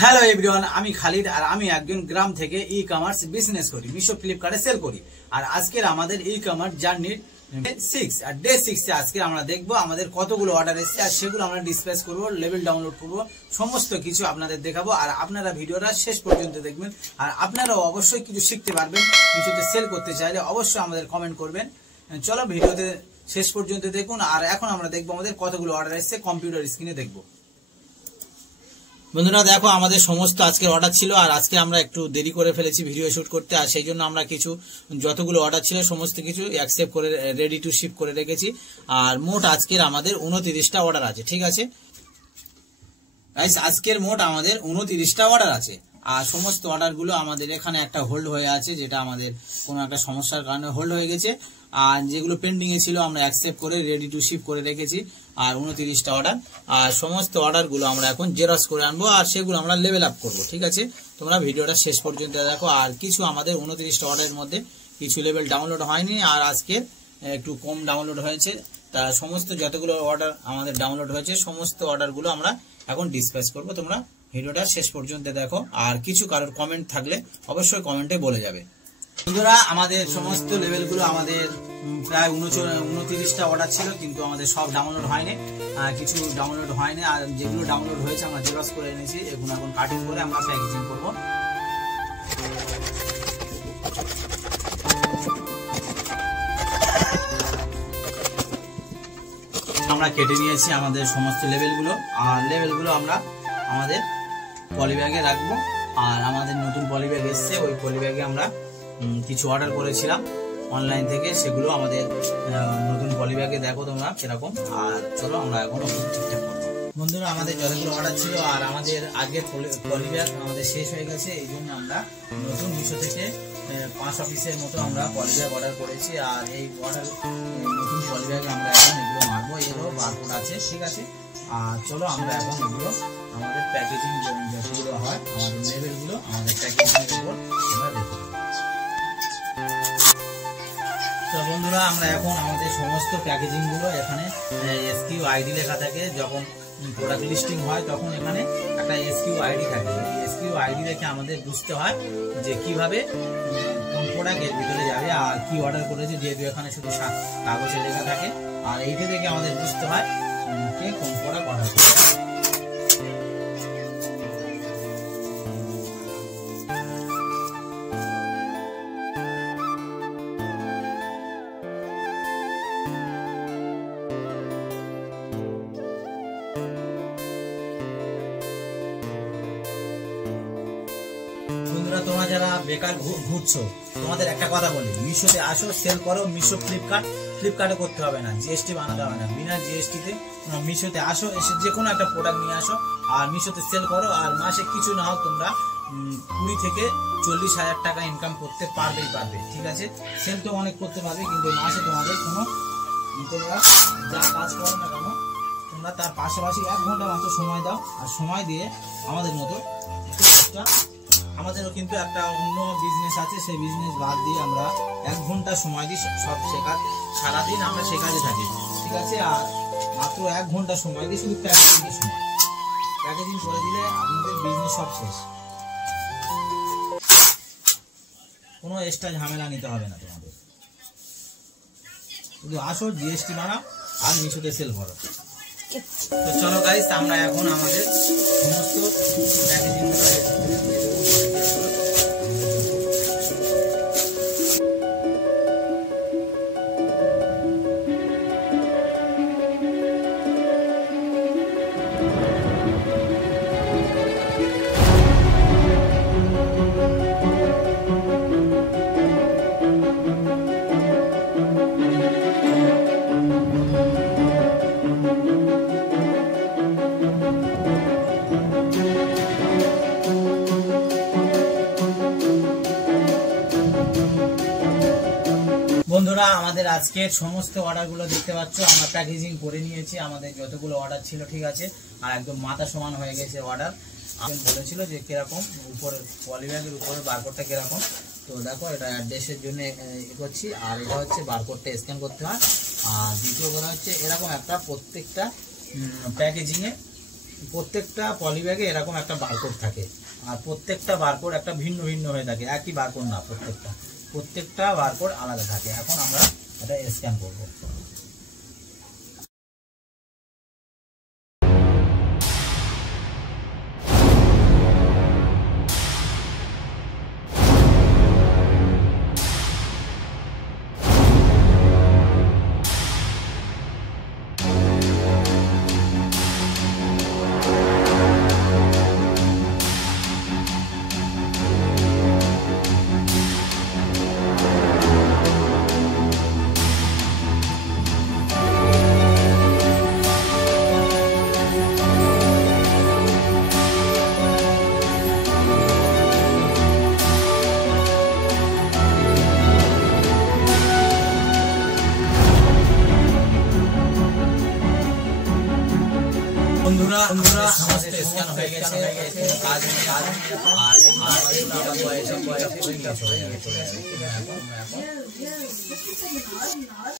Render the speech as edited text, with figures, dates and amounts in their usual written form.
Hello everyone, আমি খালিদ আর আমি একজন গ্রাম থেকে ই কমার্স বিজনেস করি, মিশো ফ্লিপকার্টে সেল করি। আর আজকের আমাদের ই কমার্স জার্নির ডে 6 আজকে আমরা দেখবো আমাদের কতগুলো অর্ডার এসেছে আর সেগুলো আমরা ডিসপ্যাচ করবো, লেভেল ডাউনলোড করবো, সমস্ত কিছু আপনাদের দেখাবো। আর আপনারা ভিডিওটা শেষ পর্যন্ত দেখবেন আর আপনারাও অবশ্যই কিছু শিখতে পারবেন। কিছুতে সেল করতে চাইলে অবশ্যই আমাদের কমেন্ট করবেন। চলো ভিডিওতে শেষ পর্যন্ত দেখুন। আর এখন আমরা দেখবো আমাদের কতগুলো অর্ডার এসেছে, কম্পিউটার স্ক্রিনে দেখবো। বন্ধুরা দেখো, আমাদের সমস্ত আজকের অর্ডার ছিল আর আজকে আমরা একটু দেরি করে ফেলেছি ভিডিও শুট করতে, আর সেই জন্য আমরা কিছু যতগুলো অর্ডার ছিল সমস্ত কিছু অ্যাকসেপ্ট করে রেডি টু শিপ করে রেখেছি। আর মোট আজকের আমাদের 29টা অর্ডার আছে, ঠিক আছে গাইস। আজকের মোট আমাদের 29টা অর্ডার আছে আর সমস্ত অর্ডারগুলো আমাদের এখানে একটা হোল্ড হয়ে আছে, যেটা আমাদের কোনো একটা সমস্যার কারণে হোল্ড হয়ে গেছে। আর যেগুলো পেন্ডিং এ ছিল আমরা অ্যাকসেপ্ট করে রেডি টু শিপ করে রেখেছি। আর 29টা অর্ডার, আর সমস্ত অর্ডারগুলো আমরা এখন জেরক্স করে আনবো আর সেগুলো আমরা লেভেল আপ করবো, ঠিক আছে। তোমরা ভিডিওটা শেষ পর্যন্ত দেখো। আর কিছু আমাদের 29টা অর্ডারের মধ্যে কিছু লেভেল ডাউনলোড হয়নি আর আজকের একটু কম ডাউনলোড হয়েছে। তা সমস্ত যতগুলো অর্ডার আমাদের ডাউনলোড হয়েছে সমস্ত অর্ডারগুলো আমরা এখন ডিসপ্যাচ করবো। তোমরা ভিডিওটা শেষ পর্যন্ত দেখো আর কিছু কারোর কমেন্ট থাকলে অবশ্যই কমেন্টে বলে যাবে। বন্ধুরা আমাদের সমস্ত লেভেলগুলো আমাদের প্রায় 29টা অর্ডার ছিল, কিন্তু আমাদের সব ডাউনলোড হয়নি, কিছু ডাউনলোড হয়নি। আর যেগুলো ডাউনলোড হয়েছে আমরা জেরক্স করে এনেছি, এগুলো এখন কাটিং করে আমরা প্যাকেজিং করবো। আমরা কেটে নিয়েছি আমাদের সমস্ত লেভেলগুলো, আর লেভেলগুলো আমরা আমাদের পলিব্যাগে রাখবো। আর আমাদের নতুন পলিব্যাগ এসছে, ওই পলিব্যাগে আমরা কিছু অর্ডার করেছিলাম অনলাইন থেকে, সেগুলো আমাদের নতুন পলিব্যাগে দেখো তোমরা কিরকম। আর চলো আমরা এখন ঠিকঠাক করবো। বন্ধুরা আমাদের যতগুলো অর্ডার ছিল আর আমাদের আগের পলিব্যাগ আমাদের শেষ হয়ে গেছে, এই জন্য আমরা নতুন মিশো থেকে 5 পিসের মতো আমরা পলিব্যাগ অর্ডার করেছি। আর এই নতুন পলিব্যাগে আমরা এখন এগুলো মারবো, এরও বারকোড আছে, ঠিক আছে। আর চলো আমরা এখন এগুলো আমাদের প্যাকেজিং যেগুলো হয় আমাদের লেভেলগুলো আমাদের প্যাকেজিং এর উপর আমরা দেখবো। তো বন্ধুরা আমরা এখন আমাদের সমস্ত প্যাকেজিং গুলো এখানে এসকিউ আইডি লেখা থাকে, যখন প্রোডাক্ট লিস্টিং হয় তখন এখানে একটা এসকিউ আইডি থাকে। এসকিউ আইডি দেখে আমাদের বুঝতে হয় যে কিভাবে কোন প্রোডাক্ট এর ভিতরে যাবে আর কি অর্ডার করেছে, যেহেতু এখানে শুধু কাগজে লেখা থাকে। আর এইটা দেখে আমাদের বুঝতে হয় কে কোন প্রোডাক্ট অর্ডার করেছে। তোমরা যারা বেকার ঘুরছো, তোমাদের একটা কথা বলি, মিশোতে আসো, সেল করো। মিশো ফ্লিপকার্টে করতে হবে না, জিএসটি বানাতে হবে না। বিনা জিএসটি তে তোমরা মিশোতে আসো, এসে যে কোনো একটা প্রোডাক্ট নিয়ে আসো আর মিশোতে সেল করো। আর মাসে কিছু না হোক তোমরা 20 থেকে 40,000 টাকা ইনকাম করতে পারবে, ঠিক আছে। সেল তো অনেক করতে পারবে, কিন্তু মাসে তোমাদের কোনো, তোমরা যা কাজ করো না কেন তোমরা তার পাশাপাশি 1 ঘন্টা মাত্র সময় দাও। আর সময় দিয়ে আমাদের মতো আমাদেরও কিন্তু একটা অন্য বিজনেস আছে, সেই বিজনেস বাদ দিয়ে আমরা 1 ঘন্টা সময় দিই সব শেখার। সারাদিন আমরা সে কাজে থাকি, ঠিক আছে। আর মাত্র 1 ঘন্টা সময় দিই শুধু প্যাকেজিং সময়। প্যাকেজিং করে দিলে আপনাদের বিজনেস সব শেষ, কোনো এক্সট্রা ঝামেলা নিতে হবে না তোমাদের। শুধু আসো, জিএসটি বানাও আর মিশোতে সেল করো। তো চলো গাইস, আমরা এখন আমাদের সমস্ত প্যাকেজিং বন্ধুরা আমাদের আজকের সমস্ত অর্ডারগুলো দেখতে পাচ্ছ, আমরা প্যাকেজিং করে নিয়েছি আমাদের যতগুলো অর্ডার ছিল, ঠিক আছে। আর একদম মাথা সমান হয়ে গেছে অর্ডার। আমি বলেছিল যে কিরকম উপরে পলিব্যাগের উপরে বারকোডটা কিরকম, তো দেখো এটা অ্যাড্রেসের জন্য করছি। আর এটা হচ্ছে বারকোডটা স্ক্যান করতে হয়। আর দ্বিতীয় কথা হচ্ছে এরকম একটা প্রত্যেকটা প্যাকেজিংয়ে প্রত্যেকটা পলি ব্যাগে এরকম একটা বারকোড থাকে, আর প্রত্যেকটা বারকোড একটা ভিন্ন ভিন্ন হয়ে থাকে, একই বারকোড না, প্রত্যেকটা বারকোড আলাদা থাকে। এখন আমরা এটা স্ক্যান করব। বন্ধুরা সমস্ত স্ক্যান হয়ে গেছে, কাজ আর